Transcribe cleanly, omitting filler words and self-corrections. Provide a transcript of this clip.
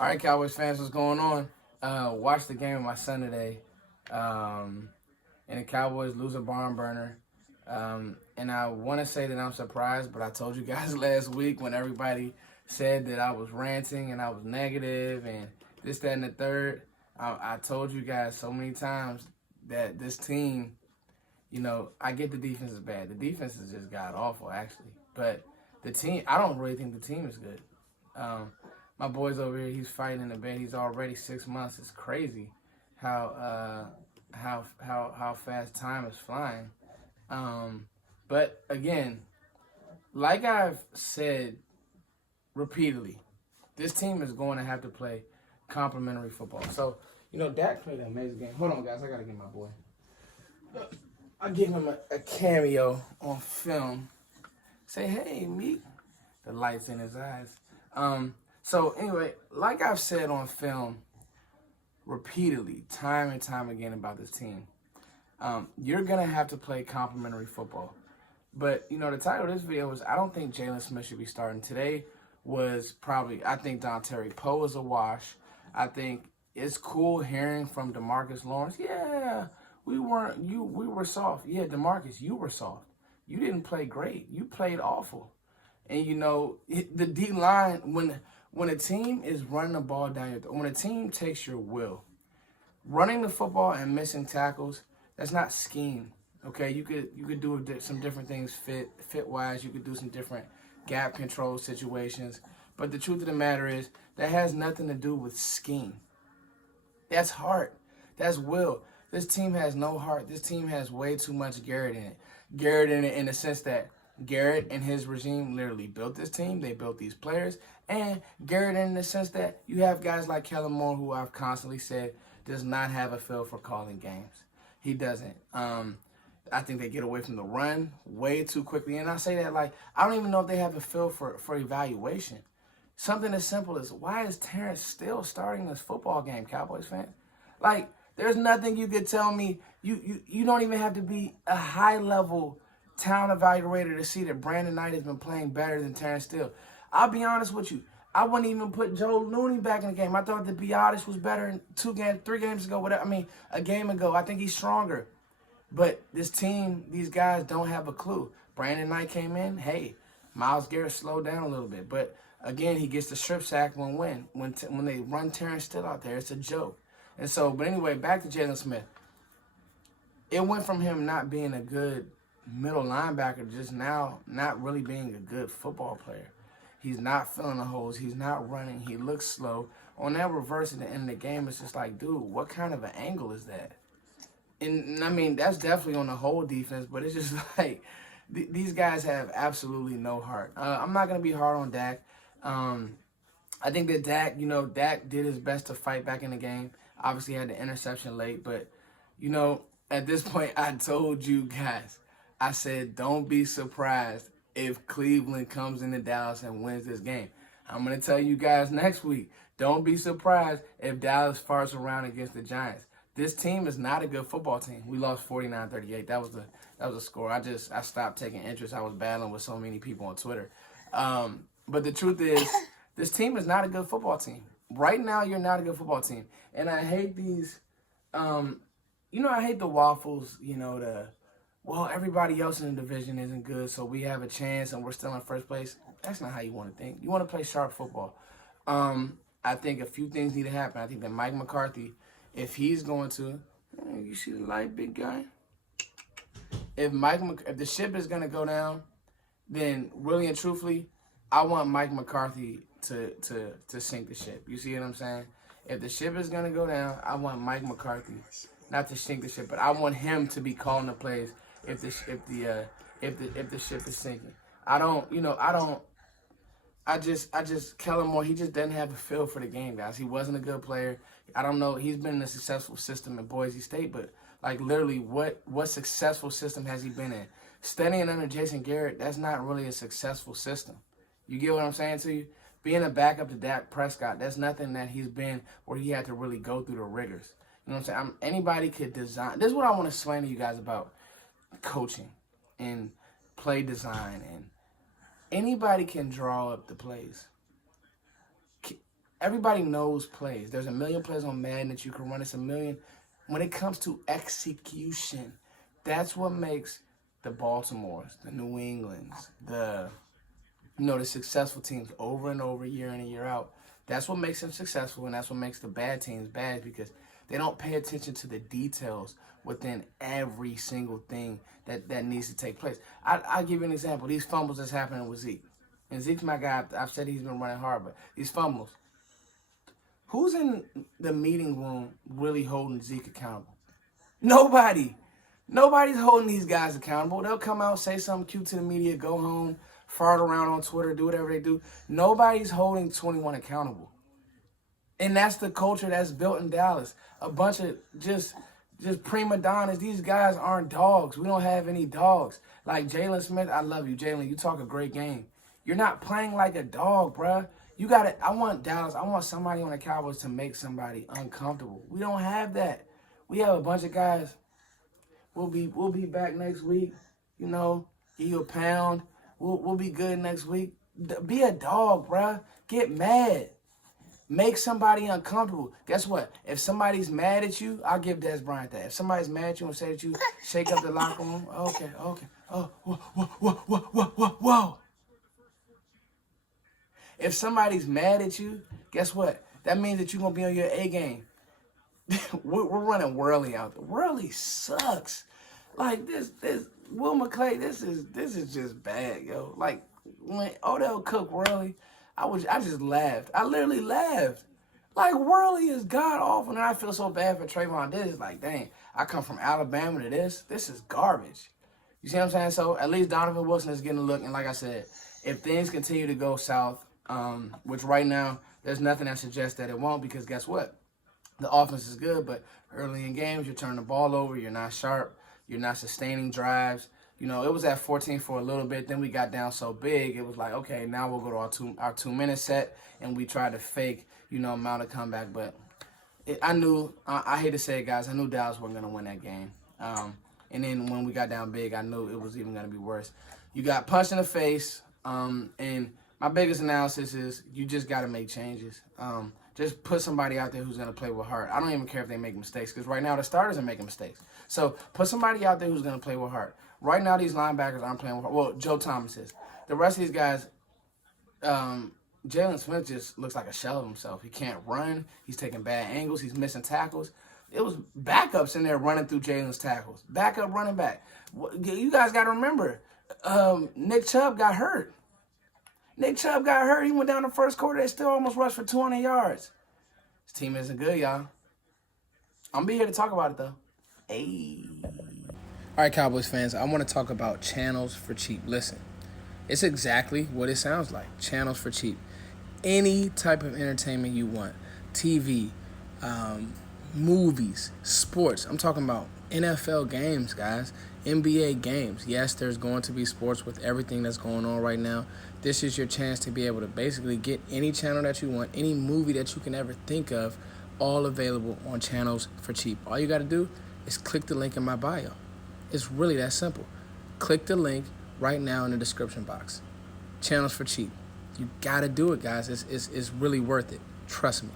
All right, Cowboys fans, what's going on? Watched the game with my son today, and the Cowboys lose a barn burner. And I want to say that I'm surprised, but I told you guys last week when everybody said that I was ranting and I was negative and this, that, and the third. I told you guys so many times that this team, I get the defense is bad. The defense has just got awful, actually. But the team, I don't really think the team is good. Um, my boy's over here. He's fighting in the bed. He's already 6 months. It's crazy how fast time is flying. Um, but again, like I've said repeatedly, this team is going to have to play complementary football. So Dak played an amazing game. Hold on, guys. I gotta get my boy. I give him a cameo on film. Say, hey, Meek. The lights in his eyes. So anyway, like I've said on film repeatedly, time and time again about this team, you're going to have to play complementary football. But, the title of this video is, I don't think Jaylon Smith should be starting. Today was probably, I think Dontari Poe is a wash. I think it's cool hearing from DeMarcus Lawrence. Yeah, we were soft. Yeah, DeMarcus, you were soft. You didn't play great. You played awful. And, the D-line, when a team is running the ball down your throat, when a team takes your will, running the football and missing tackles, that's not scheme. Okay, you could do some different things fit-wise. You could do some different gap control situations. But the truth of the matter is that has nothing to do with scheme. That's heart. That's will. This team has no heart. This team has way too much Garrett in it. Garrett in it in the sense that Garrett and his regime literally built this team. They built these players. And Garrett in the sense that you have guys like Kellen Moore, who I've constantly said does not have a feel for calling games. He doesn't. I think they get away from the run way too quickly. And I say that like, I don't even know if they have a feel for evaluation. Something as simple as, why is Terrence still starting this football game, Cowboys fans? Like, there's nothing you could tell me. You don't even have to be a high-level talent evaluator to see that Brandon Knight has been playing better than Terrence Steele. I'll be honest with you. I wouldn't even put Joe Looney back in the game. I thought that Biotis was better in 3 games ago. A game ago. I think he's stronger. But this team, these guys don't have a clue. Brandon Knight came in. Hey, Myles Garrett slowed down a little bit. But, again, he gets the strip sack when they run Terrence Steele out there. It's a joke. And so, but anyway, back to Jaylon Smith. It went from him not being a good middle linebacker to just now not really being a good football player. He's not filling the holes. He's not running. He looks slow. On that reverse at the end of the game, it's just like, dude, what kind of an angle is that? And I mean, that's definitely on the whole defense, but it's just like these guys have absolutely no heart. I'm not going to be hard on Dak. I think that Dak did his best to fight back in the game. Obviously had the interception late, but, at this point, I told you guys, I said, don't be surprised if Cleveland comes into Dallas and wins this game. I'm going to tell you guys next week, don't be surprised if Dallas farts around against the Giants. This team is not a good football team. We lost 49-38. That was the score. I stopped taking interest. I was battling with so many people on Twitter. But the truth is, this team is not a good football team. Right now, you're not a good football team. And I hate these, I hate the waffles, everybody else in the division isn't good, so we have a chance and we're still in first place. That's not how you want to think. You want to play sharp football. I think a few things need to happen. I think that Mike McCarthy, if he's going to, you see the light, big guy? If the ship is going to go down, then really and truthfully, I want Mike McCarthy to sink the ship. You see what I'm saying? If the ship is going to go down, I want Mike McCarthy not to sink the ship, but I want him to be calling the plays if the ship is sinking. Kellen Moore, he just doesn't have a feel for the game, guys. He wasn't a good player. I don't know. He's been in a successful system at Boise State, but like literally what successful system has he been in? Studying under Jason Garrett, that's not really a successful system. You get what I'm saying to you? Being a backup to Dak Prescott, that's nothing that he's been where he had to really go through the rigors. You know what I'm saying? Anybody could design. This is what I want to explain to you guys about coaching and play design. And anybody can draw up the plays. everybody knows plays. There's a million plays on Madden that you can run. It's a million. When it comes to execution, that's what makes the Baltimores, the New Englands, the successful teams over and over, year in and year out. That's what makes them successful, and that's what makes the bad teams bad, because they don't pay attention to the details within every single thing that needs to take place. I'll give you an example. These fumbles that's happening with Zeke. And Zeke's my guy. I've said he's been running hard, but these fumbles. Who's in the meeting room really holding Zeke accountable? Nobody. Nobody's holding these guys accountable. They'll come out, say something cute to the media, go home, fart around on Twitter, do whatever they do. Nobody's holding 21 accountable. And that's the culture that's built in Dallas. A bunch of just prima donnas. These guys aren't dogs. We don't have any dogs. Like Jaylon Smith, I love you, Jaylon. You talk a great game. You're not playing like a dog, bruh. I want Dallas, I want somebody on the Cowboys to make somebody uncomfortable. We don't have that. We have a bunch of guys. We'll be back next week. Give you a pound. We'll be good next week. Be a dog, bruh. Get mad. Make somebody uncomfortable. Guess what? If somebody's mad at you, I'll give Des Bryant that. If somebody's mad at you and say that you shake up the locker room, okay. Oh, whoa. If somebody's mad at you, guess what? That means that you're going to be on your A game. We're running Worley out there. Worley sucks. Like, this Will McClay, this is just bad, yo. Like, when Odell cooked Worley, I just laughed. I literally laughed. Like, Worley is god-awful, and I feel so bad for Trayvon. This is like, dang, I come from Alabama to this. This is garbage. You see what I'm saying? So, at least Donovan Wilson is getting a look, and like I said, if things continue to go south, which right now, there's nothing that suggests that it won't, because guess what? The offense is good, but early in games, you're turning the ball over, you're not sharp, you're not sustaining drives. It was at 14 for a little bit, then we got down so big, it was like, okay, now we'll go to our 2-minute set, and we tried to fake, amount of comeback, but I knew, I hate to say it, guys, I knew Dallas wasn't going to win that game. And then when we got down big, I knew it was even going to be worse. You got punched in the face, and my biggest analysis is you just got to make changes. Just put somebody out there who's going to play with heart. I don't even care if they make mistakes, because right now the starters are making mistakes. So put somebody out there who's going to play with heart. Right now these linebackers aren't playing with heart. Well, Joe Thomas is. The rest of these guys, Jaylon Smith just looks like a shell of himself. He can't run. He's taking bad angles. He's missing tackles. It was backups in there running through Jalen's tackles. Backup running back. You guys got to remember, Nick Chubb got hurt. He went down the first quarter. They still almost rushed for 200 yards. This team isn't good, y'all. I'm going to be here to talk about it, though. Hey. All right, Cowboys fans, I want to talk about channels for cheap. Listen, it's exactly what it sounds like. Channels for cheap. Any type of entertainment you want. TV, movies, sports. I'm talking about NFL games, guys. NBA games. Yes, there's going to be sports with everything that's going on right now. This is your chance to be able to basically get any channel that you want, any movie that you can ever think of, all available on channels for cheap. All you got to do is click the link in my bio. It's really that simple. Click the link right now in the description box. Channels for cheap. You got to do it, guys. It's really worth it. Trust me.